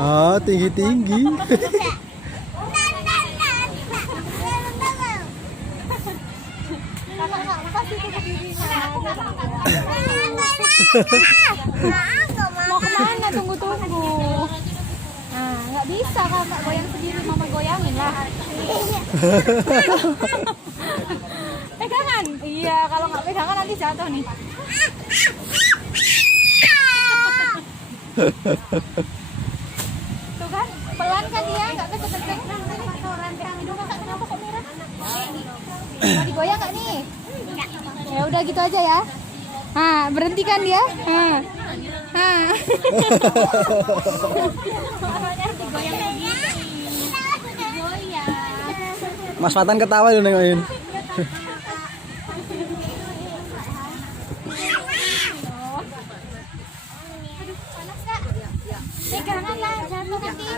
Ah, tinggi-tinggi. Mau kemana? Tunggu. Nah, nggak bisa kakak goyang sendiri, mama goyangin lah. Pegangan? Iya, kalau nggak pegangan nanti jatuh nih. Tuh kan, pelan kan dia, nggak kenceng-kenceng. Kenapa kok merah? Mau digoyang nggak nih? Ya udah gitu aja ya. Nah, berhentikan dia. Mas Fatan ketawa lu nengokin. Pegangan lah, jatuh nanti.